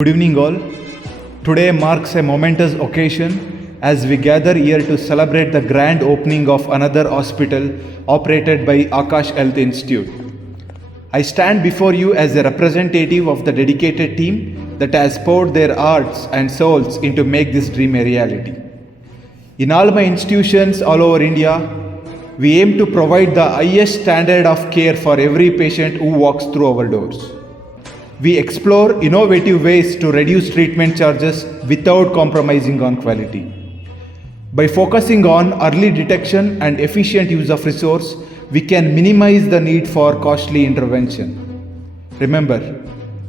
Good evening, all. Today marks a momentous occasion as we gather here to celebrate the grand opening of another hospital operated by Akash Health Institute. I stand before you as a representative of the dedicated team that has poured their hearts and souls into make this dream a reality. In all my institutions all over India, we aim to provide the highest standard of care for every patient who walks through our doors. We explore innovative ways to reduce treatment charges without compromising on quality. By focusing on early detection and efficient use of resource, we can minimize the need for costly intervention. Remember,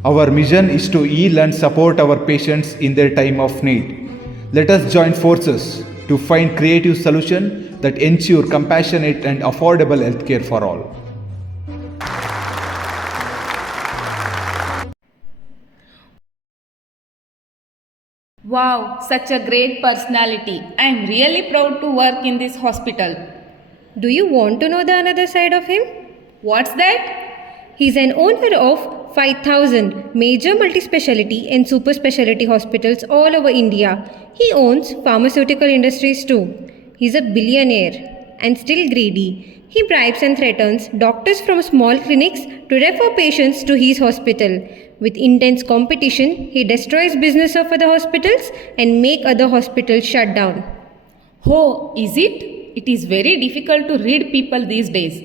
our mission is to heal and support our patients in their time of need. Let us join forces to find creative solutions that ensure compassionate and affordable healthcare for all. Wow, such a great personality. I am really proud to work in this hospital. Do you want to know the another side of him? What's that? He's an owner of 5,000 major multi-speciality and super specialty hospitals all over India. He owns pharmaceutical industries too. He's a billionaire and still greedy. He bribes and threatens doctors from small clinics to refer patients to his hospital. With intense competition, he destroys business of other hospitals and make other hospitals shut down. Oh, is it? It is very difficult to read people these days.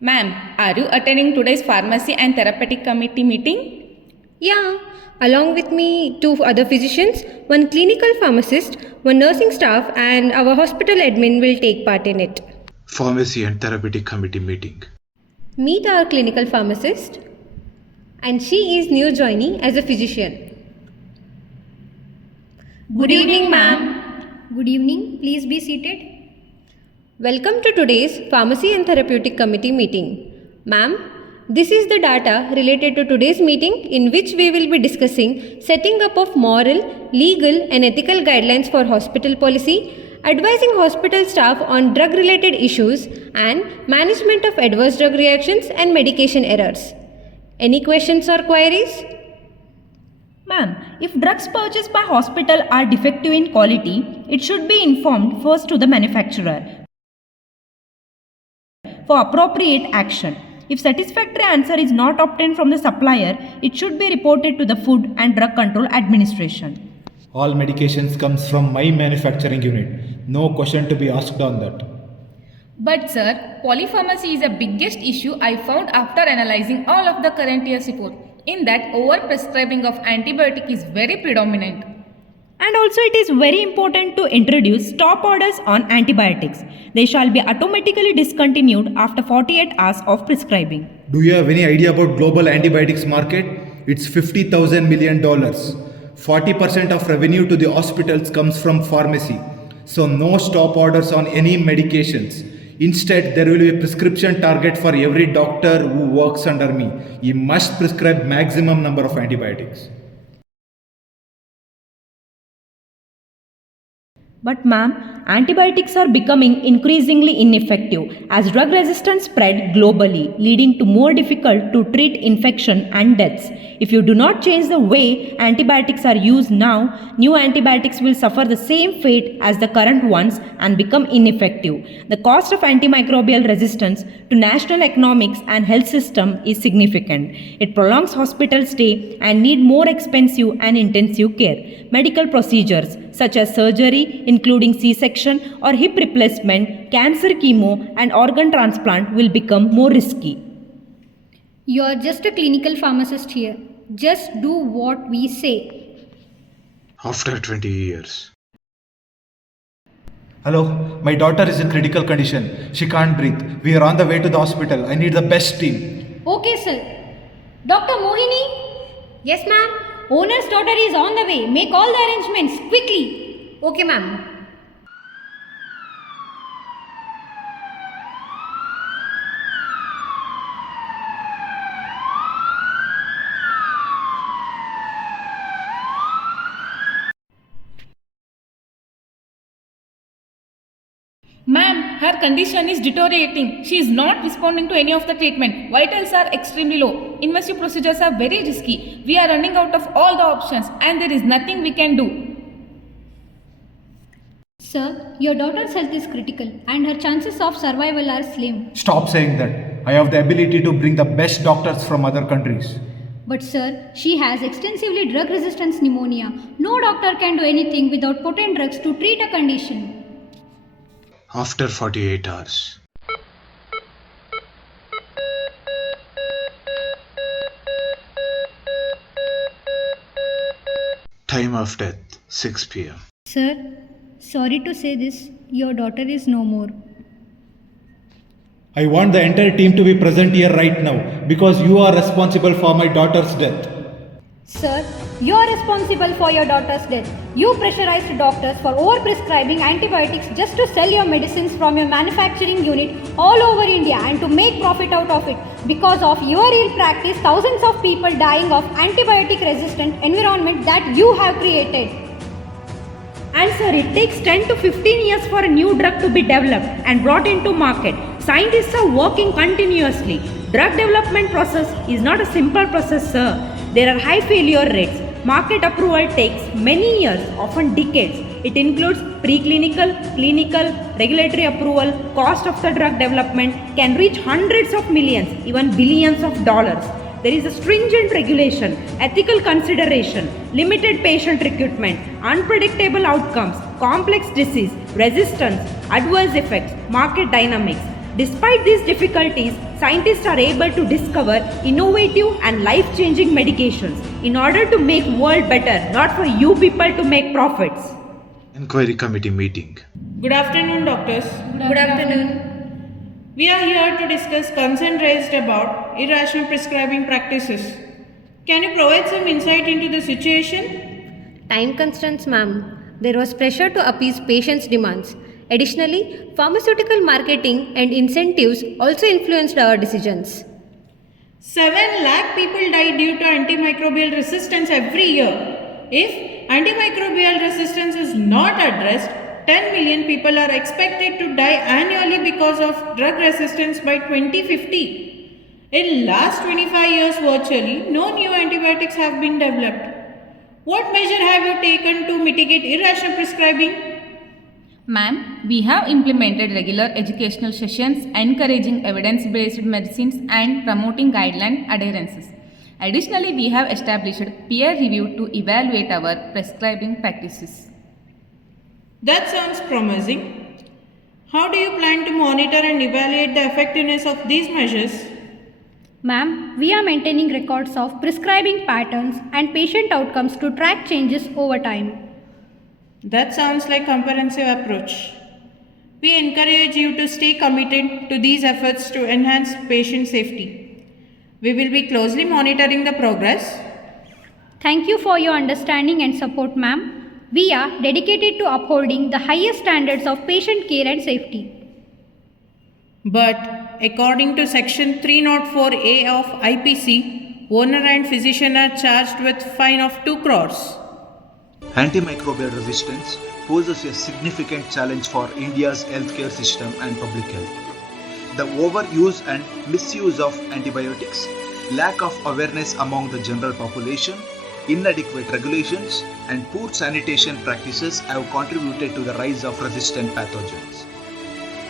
Ma'am, are you attending today's pharmacy and therapeutic committee meeting? Yeah, along with me, two other physicians, one clinical pharmacist, one nursing staff, and our hospital admin will take part in it. Pharmacy and Therapeutic Committee meeting. Meet our clinical pharmacist, and she is new joining as a physician. Good evening, ma'am. Good evening, please be seated. Welcome to today's Pharmacy and Therapeutic Committee meeting. Ma'am, this is the data related to today's meeting in which we will be discussing setting up of moral, legal and ethical guidelines for hospital policy, advising hospital staff on drug-related issues and management of adverse drug reactions and medication errors. Any questions or queries? Ma'am, if drugs purchased by hospital are defective in quality, it should be informed first to the manufacturer for appropriate action. If satisfactory answer is not obtained from the supplier, it should be reported to the Food and Drug Control Administration. All medications comes from my manufacturing unit. No question to be asked on that. But sir, polypharmacy is the biggest issue I found after analyzing all of the current year's report. In that, overprescribing of antibiotic is very predominant. And also it is very important to introduce stop orders on antibiotics. They shall be automatically discontinued after 48 hours of prescribing. Do you have any idea about global antibiotics market? It's $50,000 million. 40% of revenue to the hospitals comes from pharmacy. So no stop orders on any medications. Instead, there will be a prescription target for every doctor who works under me. He must prescribe maximum number of antibiotics. But ma'am, antibiotics are becoming increasingly ineffective as drug resistance spread globally, leading to more difficult to treat infection and deaths. If you do not change the way antibiotics are used now, new antibiotics will suffer the same fate as the current ones and become ineffective. The cost of antimicrobial resistance to national economics and health system is significant. It prolongs hospital stay and need more expensive and intensive care. Medical procedures such as surgery, including C-section or hip replacement, cancer chemo and organ transplant will become more risky. You are just a clinical pharmacist here. Just do what we say. After 20 years. Hello, my daughter is in critical condition. She can't breathe. We are on the way to the hospital. I need the best team. Okay, sir. Dr. Mohini? Yes, ma'am. Owner's daughter is on the way. Make all the arrangements quickly. Okay, ma'am. Ma'am, her condition is deteriorating. She is not responding to any of the treatment. Vitals are extremely low. Invasive procedures are very risky. We are running out of all the options and there is nothing we can do. Sir, your daughter's health is critical and her chances of survival are slim. Stop saying that. I have the ability to bring the best doctors from other countries. But sir, she has extensively drug resistance pneumonia. No doctor can do anything without potent drugs to treat a condition. After 48 hours. Time of death 6 p.m. Sir, sorry to say this, your daughter is no more. I want the entire team to be present here right now because you are responsible for my daughter's death. Sir, you are responsible for your daughter's death. You pressurized doctors for overprescribing antibiotics just to sell your medicines from your manufacturing unit all over India and to make profit out of it. Because of your ill practice, thousands of people dying of antibiotic resistant environment that you have created. And sir, it takes 10 to 15 years for a new drug to be developed and brought into market. Scientists are working continuously. Drug development process is not a simple process, sir. There are high failure rates. Market approval takes many years, often decades. It includes preclinical, clinical, regulatory approval. Cost of the drug development can reach hundreds of millions, even billions of dollars. There is a stringent regulation, ethical consideration, limited patient recruitment, unpredictable outcomes, complex disease, resistance, adverse effects, market dynamics. Despite these difficulties, scientists are able to discover innovative and life-changing medications in order to make world better, not for you people to make profits. Inquiry committee meeting. Good afternoon, doctors. Good afternoon. We are here to discuss concern raised about irrational prescribing practices. Can you provide some insight into the situation? Time constraints, ma'am. There was pressure to appease patients' demands. Additionally, pharmaceutical marketing and incentives also influenced our decisions. 7 lakh people die due to antimicrobial resistance every year. If antimicrobial resistance is not addressed, 10 million people are expected to die annually because of drug resistance by 2050. In last 25 years virtually, no new antibiotics have been developed. What measure have you taken to mitigate irrational prescribing? Ma'am, we have implemented regular educational sessions encouraging evidence-based medicines and promoting guideline adherences. Additionally, we have established peer review to evaluate our prescribing practices. That sounds promising. How do you plan to monitor and evaluate the effectiveness of these measures? Ma'am, we are maintaining records of prescribing patterns and patient outcomes to track changes over time. That sounds like a comprehensive approach. We encourage you to stay committed to these efforts to enhance patient safety. We will be closely monitoring the progress. Thank you for your understanding and support, ma'am. We are dedicated to upholding the highest standards of patient care and safety. But according to Section 304A of IPC, owner and physician are charged with fine of 2 crores. Antimicrobial resistance poses a significant challenge for India's healthcare system and public health. The overuse and misuse of antibiotics, lack of awareness among the general population, inadequate regulations, and poor sanitation practices have contributed to the rise of resistant pathogens.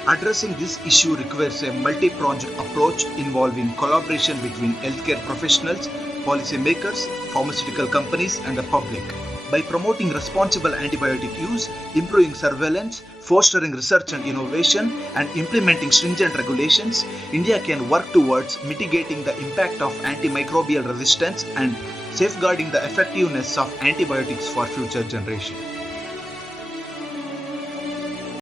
Addressing this issue requires a multi-pronged approach involving collaboration between healthcare professionals, policymakers, pharmaceutical companies, and the public. By promoting responsible antibiotic use, improving surveillance, fostering research and innovation, and implementing stringent regulations, India can work towards mitigating the impact of antimicrobial resistance and safeguarding the effectiveness of antibiotics for future generations.